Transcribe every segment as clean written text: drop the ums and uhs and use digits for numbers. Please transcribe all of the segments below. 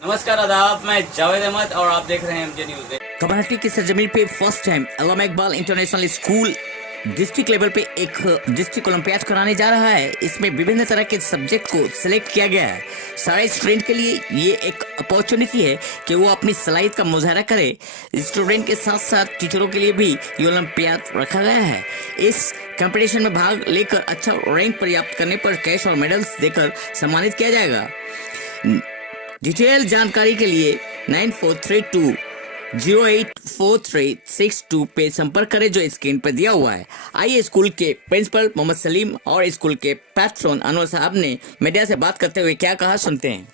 नमस्कार आदाब, मैं जावेद अहमद और आप देख रहे हैं एमजे न्यूज। कम्युनिटी की सरजमीन पे first time Allama Iqbal international school district level पे एक डिस्ट्रिक्ट ओलंपियाड कराने जा रहा है। इसमें विभिन्न तरह के सब्जेक्ट को सिलेक्ट किया गया है। सारे स्टूडेंट के लिए ये एक अपॉर्चुनिटी है कि वो अपनी सलाहियत का मुजाहरा करे। स्टूडेंट के साथ साथ टीचरों के लिए भी ये ओलंपियाड रखा गया है। इस कंपटीशन में भाग लेकर अच्छा रैंक प्राप्त करने पर कैश और मेडल्स देकर सम्मानित किया जाएगा। डिटेल जानकारी के लिए 9432084362 पे संपर्क करें जो स्क्रीन पर दिया हुआ है। आइए स्कूल के प्रिंसिपल मोहम्मद सलीम और स्कूल के पैट्रन अनवर साहब ने मीडिया से बात करते हुए क्या कहा, सुनते हैं।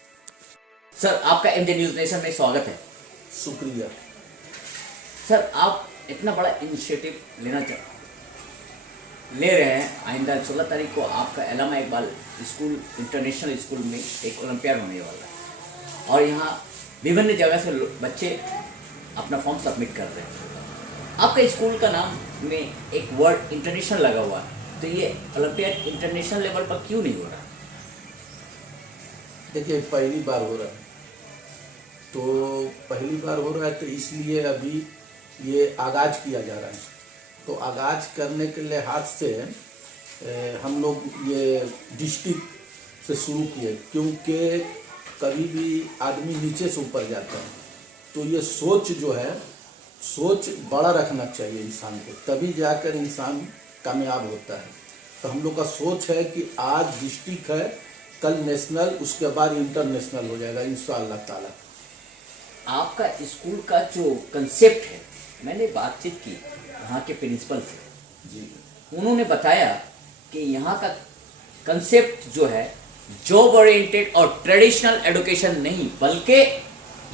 सर, आपका एमजे न्यूज नेशन में स्वागत है। शुक्रिया। सर, आप इतना बड़ा इनिशिएटिव ले रहे हैं। आइंदा 16 तारीख को आपका अल्लामा इकबाल स्कूल इंटरनेशनल स्कूल में एक ओलंपियाड होने वाला है और यहाँ विभिन्न जगह से बच्चे अपना फॉर्म सबमिट कर रहे हैं। आपका स्कूल का नाम में एक वर्ड इंटरनेशनल लगा हुआ है, तो ये ओलंपियाड इंटरनेशनल लेवल पर क्यों नहीं हो रहा? देखिए, पहली बार हो रहा है तो इसलिए अभी ये आगाज किया जा रहा है। तो आगाज करने के लिहाज से हम लोग ये डिस्ट्रिक्ट से शुरू किए, क्योंकि कभी भी आदमी नीचे से ऊपर जाता है तो ये सोच जो है, सोच बड़ा रखना चाहिए इंसान को, तभी जाकर इंसान कामयाब होता है। तो हम लोग का सोच है कि आज डिस्ट्रिक्ट है, कल नेशनल, उसके बाद इंटरनेशनल हो जाएगा इंशाअल्लाह ताला। आपका स्कूल का जो कंसेप्ट है, मैंने बातचीत की यहाँ के प्रिंसिपल से जी, उन्होंने बताया कि यहाँ का कंसेप्ट जो है जॉब ओरिएंटेड और ट्रेडिशनल एजुकेशन नहीं, बल्कि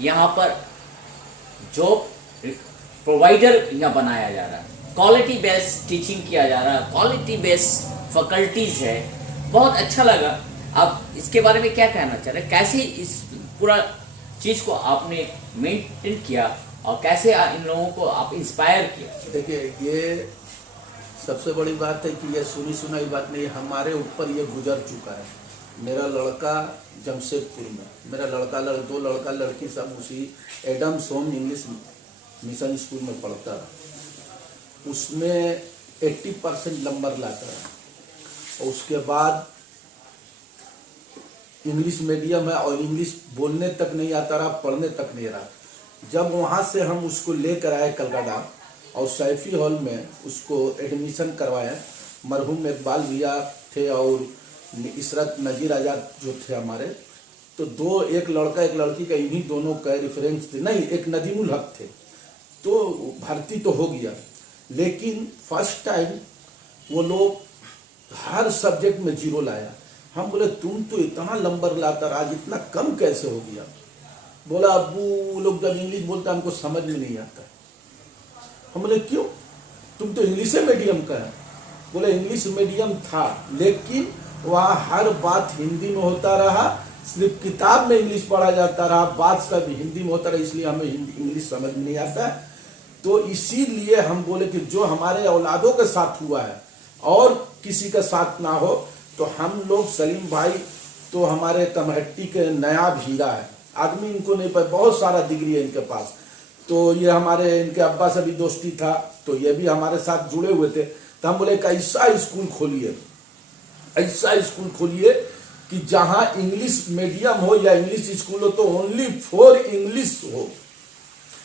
यहाँ पर जॉब प्रोवाइडर यहाँ बनाया जा रहा है। क्वालिटी बेस्ड टीचिंग किया जा रहा है, क्वालिटी बेस्ड फैकल्टीज है। बहुत अच्छा लगा। आप इसके बारे में क्या कहना चाह रहे हैं? कैसे इस पूरा चीज़ को आपने मेंटेन किया और कैसे इन लोगों को आप इंस्पायर किया? देखिए, ये सबसे बड़ी बात है कि ये सुनी सुनाई बात नहीं, हमारे ऊपर ये गुजर चुका है। मेरा लड़का जमशेदपुर में, मेरा दो लड़का लड़की सब उसी Adams home English mission school में पढ़ता है। उसमें 80% नंबर लाता है और उसके बाद इंग्लिश मीडियम है और इंग्लिश बोलने तक नहीं आता रहा, पढ़ने तक नहीं रहा। जब वहाँ से हम उसको लेकर आए कलकत्ता और सैफी हॉल में उसको एडमिशन करवाए, मरहूम इकबाल भैया थे और इशरत नजीर आजाद जो थे हमारे, तो एक लड़का एक लड़की का, इन्हीं दोनों का रेफरेंस थे, नहीं एक नदीमुल हक थे, तो भर्ती तो हो गया। लेकिन फर्स्ट टाइम वो लोग हर सब्जेक्ट में 0 लाया। हम बोले तुम तो इतना नंबर लाता रहा, आज इतना कम कैसे हो गया? बोला अब्बू लोग जब इंग्लिश बोलता हमको समझ में नहीं आता। हम बोले क्यों, तुम तो इंग्लिश मीडियम का है। बोले इंग्लिश मीडियम था, लेकिन वहाँ हर बात हिंदी में होता रहा, सिर्फ किताब में इंग्लिश पढ़ा जाता रहा, बात सब हिंदी में होता रहा, इसलिए हमें इंग्लिश समझ नहीं आता। तो इसीलिए हम बोले कि जो हमारे औलादों के साथ हुआ है और किसी के साथ ना हो, तो हम लोग सलीम भाई तो हमारे कमहट्टी के नयाब हीरा है, आदमी इनको नहीं पता, बहुत सारा डिग्री है इनके पास। तो ये हमारे इनके अब्बा से भी दोस्ती था, तो ये भी हमारे साथ जुड़े हुए थे। तो हम बोले ऐसा स्कूल खोलिए कि जहां इंग्लिश मीडियम हो या इंग्लिश स्कूल हो तो ओनली फॉर इंग्लिश हो।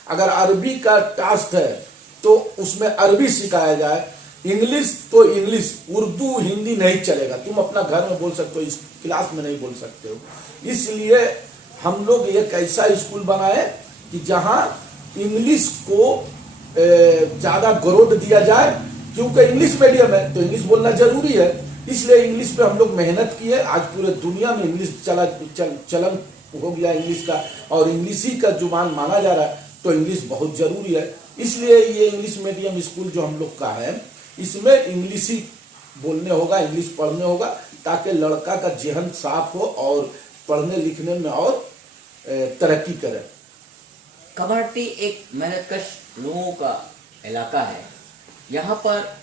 अगर अरबी का टास्क है तो उसमें अरबी सिखाया जाए, इंग्लिश तो इंग्लिश, उर्दू हिंदी नहीं चलेगा। तुम अपना घर में बोल सकते हो, इस क्लास में नहीं बोल सकते हो। इसलिए हम लोग एक ऐसा स्कूल बनाए कि जहां इंग्लिश को ज्यादा ग्रोथ दिया जाए, क्योंकि इंग्लिश मीडियम है तो इंग्लिश बोलना जरूरी है। इसलिए इंग्लिश पे हम लोग मेहनत किए। आज पूरे दुनिया में इंग्लिश चलन हो गया इंग्लिश का, और इंग्लिश ही का जुबान माना जा रहा है, तो इंग्लिश बहुत जरूरी है। इसलिए ये इंग्लिश मीडियम स्कूल जो हम लोग का है, इसमें इंग्लिश ही बोलने होगा, इंग्लिश पढ़ने होगा, ताकि लड़का का जेहन साफ हो और पढ़ने लिखने में और तरक्की करे। कमहट्टी एक मेहनतकश लोगों का इलाका है। यहाँ पर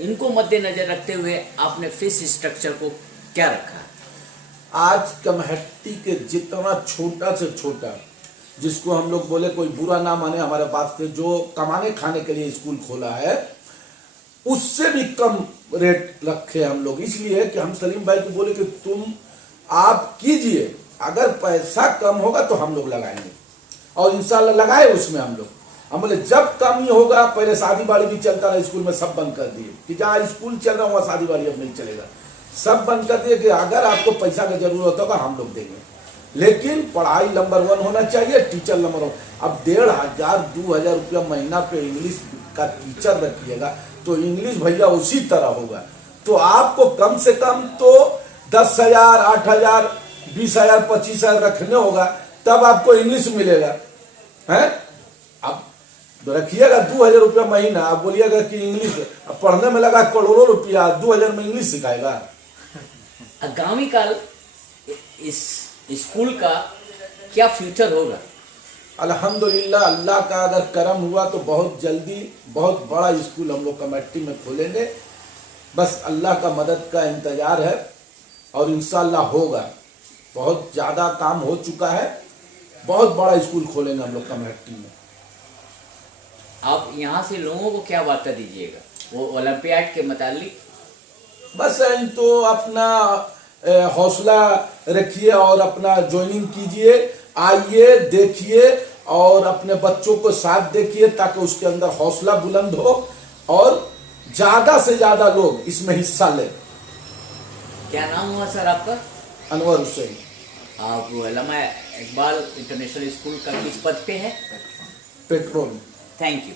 इनको मद्देनजर रखते हुए आपने फीस स्ट्रक्चर को क्या रखा? आज कमहट्टी के जितना छोटा से छोटा, जिसको हम लोग बोले कोई बुरा ना माने हमारे बात से, जो कमाने खाने के लिए स्कूल खोला है, उससे भी कम रेट रखे हम लोग। इसलिए कि हम सलीम भाई को बोले कि तुम आप कीजिए, अगर पैसा कम होगा तो हम लोग लगाएंगे, और इंशाल्लाह लगाए उसमें हम लोग। हम बोले जब कम ही होगा, पहले शादी वाड़ी भी चलता रहा स्कूल में, सब बंद कर दिए कि जहाँ स्कूल चल रहा वहाँ शादी वाड़ी अब नहीं चलेगा, सब बंद कर दिए कि अगर आपको पैसा की जरूरत होगा हम लोग देंगे, लेकिन पढ़ाई नंबर 1 होना चाहिए, टीचर नंबर 1। अब 1500-2000 रुपया महीना पे इंग्लिश का टीचर रखिएगा तो इंग्लिश भैया उसी तरह होगा। तो आपको कम से कम तो 10,000, 8,000, 20,000, 25,000 रखने होगा, तब आपको इंग्लिश मिलेगा है। अब रखिएगा 2,000 रुपया महीना, आप बोलिएगा कि इंग्लिश पढ़ने में लगा करोड़ों रुपया, 2,000 में इंग्लिश सिखाएगा। आगामी काल इस स्कूल का क्या फ्यूचर होगा? अल्हम्दुलिल्लाह, अल्लाह का अगर करम हुआ तो बहुत जल्दी बहुत बड़ा स्कूल हम लोग कमेटी में खोलेंगे। बस अल्लाह का मदद का इंतजार है और इंशाल्लाह होगा। बहुत ज़्यादा काम हो चुका है, बहुत बड़ा स्कूल खोलेंगे हम लोग कमेटी में। आप यहाँ से लोगों को क्या वार्ता दीजिएगा वो ओलंपियाड के मुतालिक? बस तो अपना हौसला रखिए और अपना ज्वाइनिंग कीजिए, आइए देखिए और अपने बच्चों को साथ देखिए ताकि उसके अंदर हौसला बुलंद हो और ज़्यादा से ज़्यादा लोग इसमें हिस्सा लें। क्या नाम हुआ सर आपका? अनवर हुसैन। आप अल्लामा इकबाल इंटरनेशनल स्कूल का किस पद पे है? पेट्रोल। Thank you.